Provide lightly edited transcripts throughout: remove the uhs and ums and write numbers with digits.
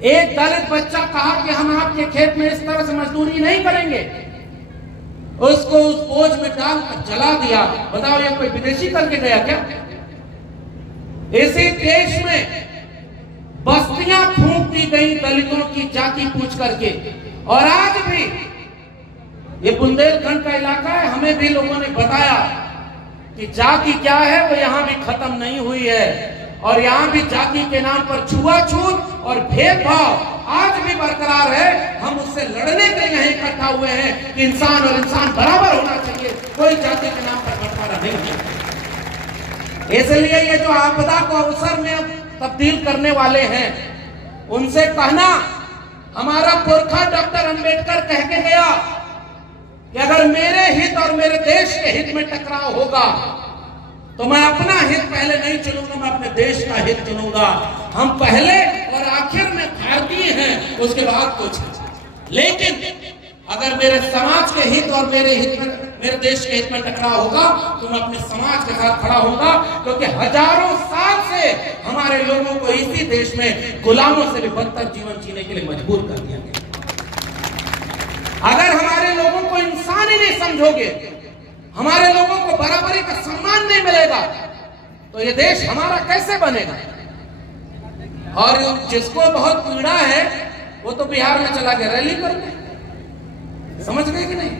एक दलित बच्चा कहा कि हम आपके खेत में इस तरह से मजदूरी नहीं करेंगे, उसको उस बोझ में डालकर जला दिया। बताओ ये कोई विदेशी करके गया क्या? इसी देश में बस्तियां फूंक दी गई दलितों की जाति पूछ करके, और आज भी ये बुंदेलखंड का इलाका है, हमें भी लोगों ने बताया कि जाति क्या है वो यहां भी खत्म नहीं हुई है, और यहां भी जाति के नाम पर छुआछूत और भेदभाव आज भी बरकरार है। हम उससे लड़ने के लिए यहां इकट्ठा हुए हैं कि इंसान और इंसान बराबर होना चाहिए, कोई जाति के नाम पर बंटवारा नहीं है। इसलिए ये जो आपदा को अवसर में तब्दील करने वाले हैं, उनसे कहना, हमारा पुरखा डॉक्टर अंबेडकर कह के गया कि अगर मेरे हित और मेरे देश के हित में टकराव होगा तो मैं अपना हित पहले नहीं चुनूंगा, मैं अपने देश का हित चुनूंगा। हम पहले और आखिर में भारतीय हैं, उसके बाद कुछ। लेकिन अगर मेरे समाज के हित और मेरे हित में, मेरे देश के हित में टकराव होगा तो मैं अपने समाज के साथ खड़ा होऊंगा, क्योंकि हजारों साल से हमारे लोगों को इसी देश में गुलामों से भी बदतर जीवन जीने के लिए मजबूर कर दिया गया। अगर हमारे लोगों को इंसान ही नहीं समझोगे, हमारे लोगों को बराबरी का सम्मान नहीं मिलेगा, तो ये देश हमारा कैसे बनेगा? और जिसको बहुत पीड़ा है वो तो बिहार में चला गया रैली करने, समझ गए कि नहीं?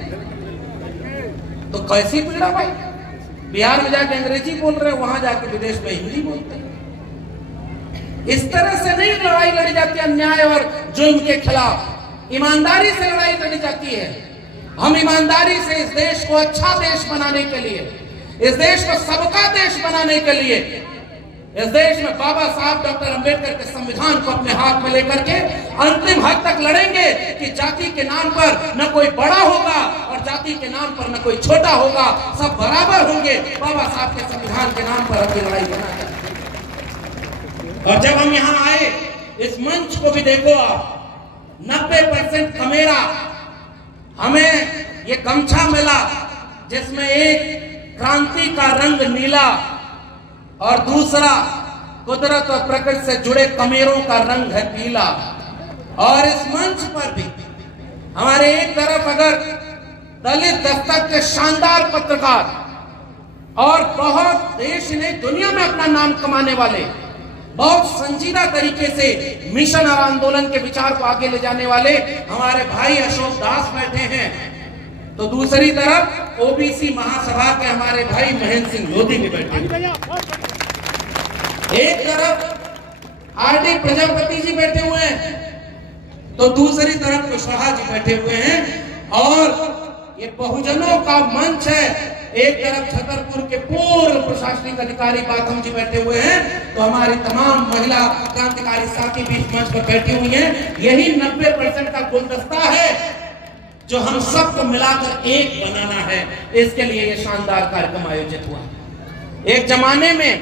तो कैसी पीड़ा भाई? बिहार में जाके अंग्रेजी बोल रहे हैं, वहां जाके विदेश में हिंदी बोलते हैं। इस तरह से नहीं लड़ाई लड़ी जाती अन्याय और जुल्म के खिलाफ, ईमानदारी से लड़ाई लड़ी जाती है। हम ईमानदारी से इस देश को अच्छा देश बनाने के लिए, इस देश को सबका देश बनाने के लिए, इस देश में बाबा साहब डॉक्टर अंबेडकर के संविधान को अपने हाथ में लेकर के अंतिम हद तक लड़ेंगे कि जाति के नाम पर न कोई बड़ा होगा और जाति के नाम पर न कोई छोटा होगा, सब बराबर होंगे। बाबा साहब के संविधान के नाम पर अपनी लड़ाई बनाएंगे। और जब हम यहाँ आए, इस मंच को भी देखो आप, 90% कमेरा, हमें ये गमछा मिला जिसमें एक क्रांति का रंग नीला और दूसरा कुदरत और प्रकृति से जुड़े कमेरों का रंग है पीला। और इस मंच पर भी हमारे एक तरफ अगर दलित दस्तक के शानदार पत्रकार और बहुत देश ने दुनिया में अपना नाम कमाने वाले, बहुत संजीदा तरीके से मिशन और आंदोलन के विचार को आगे ले जाने वाले हमारे भाई अशोक दास बैठे हैं, तो दूसरी तरफ ओबीसी महासभा के हमारे भाई महेंद्र सिंह लोधी भी बैठे हैं। एक तरफ आरडी प्रजापति जी बैठे हुए हैं, तो दूसरी तरफ कुशवाहा जी बैठे हुए हैं। और ये बहुजनों का मंच है। एक तरफ छतरपुर के पूर्व प्रशासनिक अधिकारी बाथम जी बैठे हुए हैं, तो हमारी तमाम महिला क्रांतिकारी साथी भी इस मंच पर बैठी हुई हैं। यही 90% का गुलदस्ता है जो हम सबको मिलाकर एक बनाना है। इसके लिए ये शानदार कार्यक्रम आयोजित हुआ। एक जमाने में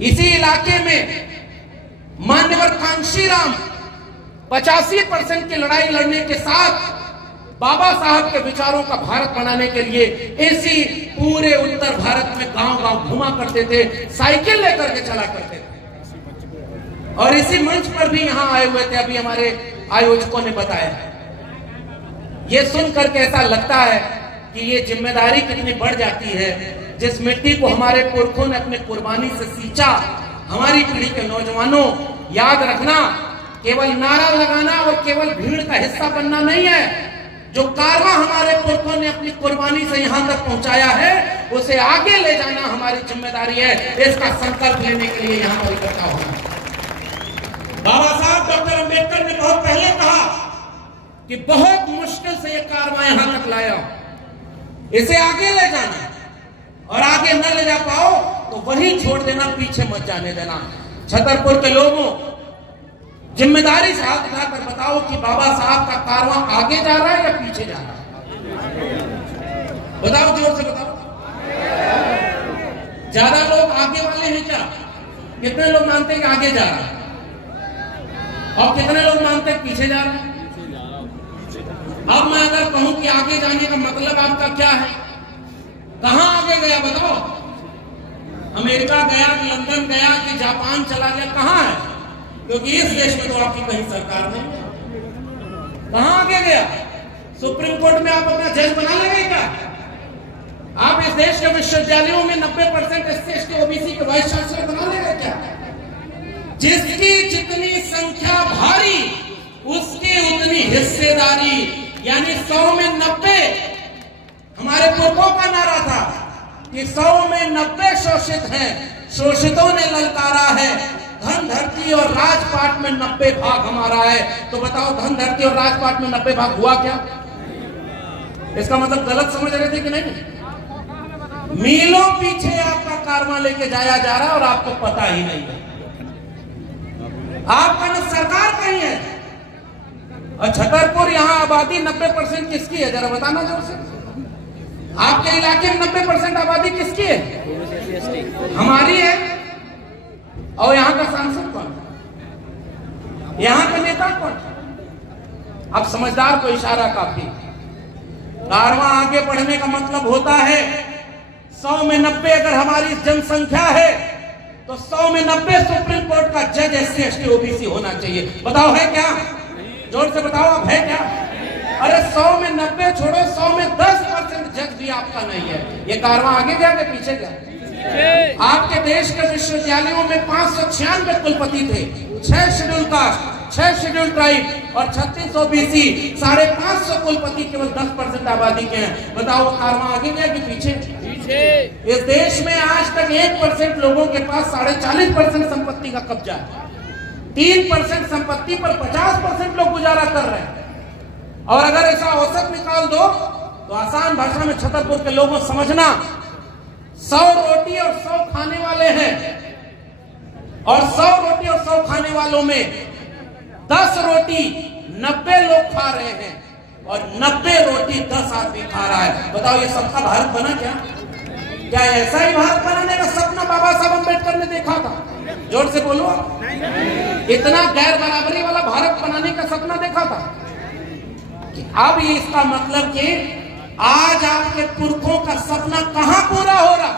इसी इलाके में मान्यवर कांशीराम 85% की लड़ाई लड़ने के साथ बाबा साहब के विचारों का भारत बनाने के लिए इसी पूरे उत्तर भारत में गांव-गांव घुमा करते थे, साइकिल लेकर के चला करते थे। और इसी मंच पर भी यहां आए हुए थे, अभी हमारे आयोजकों ने बताया। ये सुन करके ऐसा लगता है कि ये जिम्मेदारी कितनी बढ़ जाती है। जिस मिट्टी को हमारे पुरखों ने अपने कुर्बानी से सींचा, हमारी पीढ़ी के नौजवानों, याद रखना, केवल नारा लगाना और केवल भीड़ का हिस्सा बनना नहीं है। जो कारवां हमारे पुरखों ने अपनी कुर्बानी से यहां तक पहुंचाया है, उसे आगे ले जाना हमारी जिम्मेदारी है। इसका संकल्प लेने के लिए यहां पर इकट्ठा होना। बाबा साहब डॉक्टर अंबेडकर ने बहुत पहले कहा कि बहुत मुश्किल से यह कारवां यहां तक लाया, इसे आगे ले जाना, और आगे न ले जा पाओ तो वहीं छोड़ देना, पीछे मत जाने देना। छतरपुर के लोगों, जिम्मेदारी से हाथ उठाकर बताओ कि बाबा साहब का कारवां आगे जा रहा है या पीछे जा रहा है? बताओ, जोर से बताओ। ज्यादा लोग आगे वाले हैं क्या? कितने लोग मानते हैं कि आगे जा रहा है, और कितने लोग मानते हैं पीछे जा रहा है? अब मैं अगर कहूं कि आगे जाने का मतलब आपका क्या है, कहां आगे गया बताओ? अमेरिका गया कि लंदन गया कि जापान चला गया, कहां है? क्योंकि इस देश में तो आपकी कहीं सरकार नहीं है। कहां आगे गया? सुप्रीम कोर्ट में आप अपना जज बना लेंगे क्या? आप इस देश के विश्वविद्यालयों में 90% SC/ST OBC के वाइस चांसलर बना लेंगे क्या? जिसकी जितनी संख्या भारी उसकी उतनी हिस्सेदारी, यानी 100 में 90। हमारे पुरखों का नारा था कि 100 में 90 शोषित हैं, शोषितों ने ललकारा है, धन धरती और राजपाट में 90 भाग हमारा है। तो बताओ धन धरती और राजपाट में 90 भाग हुआ क्या? इसका मतलब गलत समझ रहे थे कि नहीं? मीलों पीछे आपका कारवां लेके जाया जा रहा है और आपको पता ही नहीं है। आपका न सरकार कहीं है। और छतरपुर यहां आबादी 90% किसकी है? जरा बताना जोर से। आपके इलाके में 90% आबादी किसकी है? हमारी है। और यहां का सांसद कौन? यहां का नेता कौन? अब समझदार को इशारा काफी। कारवां आगे बढ़ने का मतलब होता है 100 में 90 अगर हमारी जनसंख्या है तो 100 में 90 सुप्रीम कोर्ट का जज SC/ST OBC होना चाहिए। बताओ है क्या? जोर से बताओ आप, है क्या? अरे 100 में 90 छोड़ो, 100 में 10% जज भी आपका नहीं है। ये कारवां आगे गया कि पीछे गया? आपके देश के विश्वविद्यालयों में 596 कुलपति थे, 6 शेड्यूल कास्ट, 6 शेड्यूल ट्राइब और 36 OBC, 550 कुलपति केवल 10% आबादी के हैं। बताओ कारवां आगे गया कि पीछे? इस देश में आज तक 1% लोगों के पास 40.5% संपत्ति का कब्जा है। 3% संपत्ति पर 50% लोग गुजारा कर रहे हैं। और अगर ऐसा औसत निकाल दो तो आसान भाषा में छतरपुर के लोगों समझना, 100 रोटी और 100 खाने वाले हैं, और 100 रोटी और 100 खाने वालों में 10 रोटी 90 लोग खा रहे हैं और 90 रोटी 10 आदमी खा रहा है। बताओ ये सबका भारत बना क्या? क्या ऐसा ही भारत बनाने का सपना बाबा साहब अम्बेडकर ने देखा था? जोर से बोलो। इतना गैर बराबरी वाला भारत बनाने का सपना देखा था कि अब ये इसका मतलब कि आज आपके पुरखों का सपना कहां पूरा हो रहा?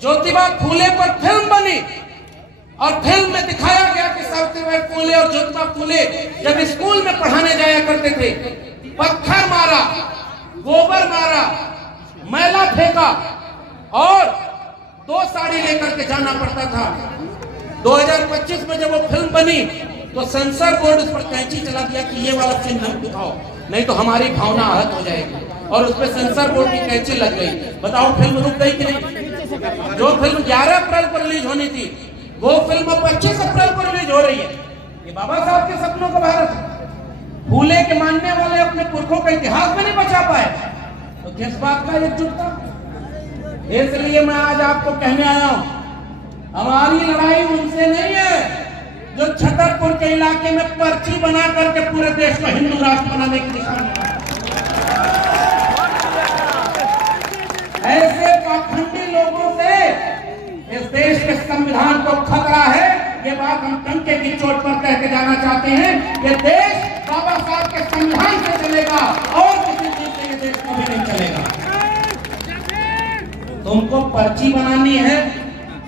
ज्योतिबा फूले पर फिल्म बनी और फिल्म में दिखाया गया कि सावित्रीबाई फूले और ज्योतिबा फूले जब स्कूल में पढ़ाने जाया करते थे, पत्थर मारा, गोबर मारा, मैला फेंका और 2 साड़ी लेकर के जाना पड़ता था। 2025 में जब वो फिल्म बनी तो सेंसर बोर्ड उस पर कैंची चला दिया कि ये वाला सीन नहीं दिखाओ, नहीं तो हमारी भावना आहत हो जाएगी, और उस पर सेंसर बोर्ड की कैंची लग गई। बताओ फिल्म रुक गई कि नहीं? जो फिल्म 11 अप्रैल को रिलीज होनी थी वो फिल्म अब 25 अप्रैल को रिलीज हो रही है। ये बाबा साहब के सपनों का भारत है। फूले के मानने वाले अपने पुरखों का इतिहास में नहीं बचा पाए तो किस बात का एकजुटता? इसलिए मैं आज आपको कहने आया हूं, हमारी लड़ाई उनसे नहीं है जो छतरपुर के इलाके में पर्ची बना करके पूरे देश को हिंदू राष्ट्र बनाने की दिशा में ऐसे पाखंडी लोगों से इस देश के संविधान को खतरा है। ये बात हम डंके की चोट पर कह के जाना चाहते हैं। ये देश बाबा साहब के संविधान से चलेगा और किसी चीज से ये देश कभी नहीं चलेगा। तुमको पर्ची बनानी है,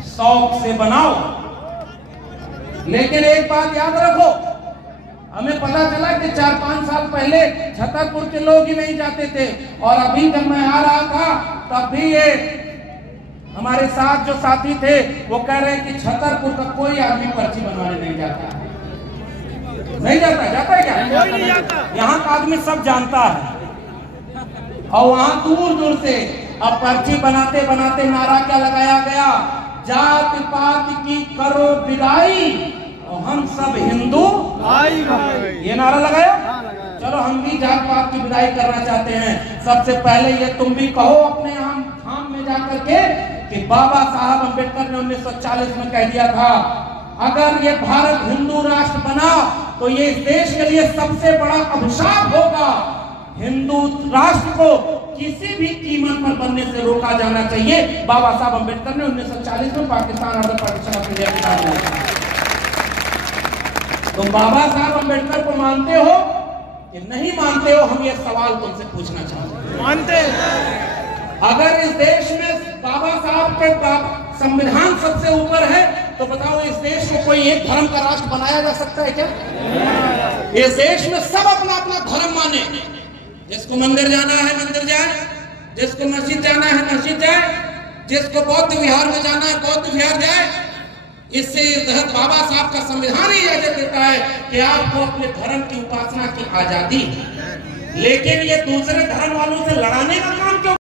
शौक से बनाओ, लेकिन एक बात याद रखो, हमें पता चला कि 4-5 साल पहले छतरपुर के लोग ही नहीं जाते थे, और अभी जब मैं आ रहा था तब भी ये हमारे साथ जो साथी थे वो कह रहे हैं कि छतरपुर का कोई आदमी पर्ची बनवाने नहीं जाता। नहीं जाता? जाता है क्या? कोई नहीं जाता। यहाँ का आदमी सब जानता है, और वहां दूर दूर से अब पर्ची बनाते बनाते नारा क्या लगाया गया? जात पात की करो विदाई और हम सब हिंदू भाई भाई। ये नारा लगाया। चलो हम भी जात पात की विदाई करना चाहते हैं। सबसे पहले ये तुम भी कहो अपने धाम में जाकर के कि बाबा साहब अम्बेडकर ने 1940 में कह दिया था, अगर ये भारत हिंदू राष्ट्र बना तो ये इस देश के लिए सबसे बड़ा अभिशाप होगा। हिंदू राष्ट्र को किसी भी कीमत पर बनने से रोका जाना चाहिए। बाबा साहब अम्बेडकर ने 1940 में पाकिस्तान आजाद पाकिस्तान ऑफ इंडिया की बात। तुम बाबा साहब अम्बेडकर को मानते हो कि नहीं मानते हो? हम ये सवाल तुमसे पूछना चाहते हैं। मानते हैं। अगर इस देश में बाबा साहब के संविधान सबसे ऊपर है तो बताओ इस देश को कोई एक धर्म का राष्ट्र बनाया जा सकता है क्या? इस देश में सब अपना अपना धर्म माने, जिसको मंदिर जाना है मंदिर जाए, जिसको मस्जिद जाना है मस्जिद जाए, जिसको बौद्ध विहार में जाना है बौद्ध विहार जाए। इससे बाबा साहब का संविधान ही इजाजत देता है कि आपको अपने धर्म की उपासना की आजादी है, लेकिन ये दूसरे धर्म वालों से लड़ाने का काम क्यों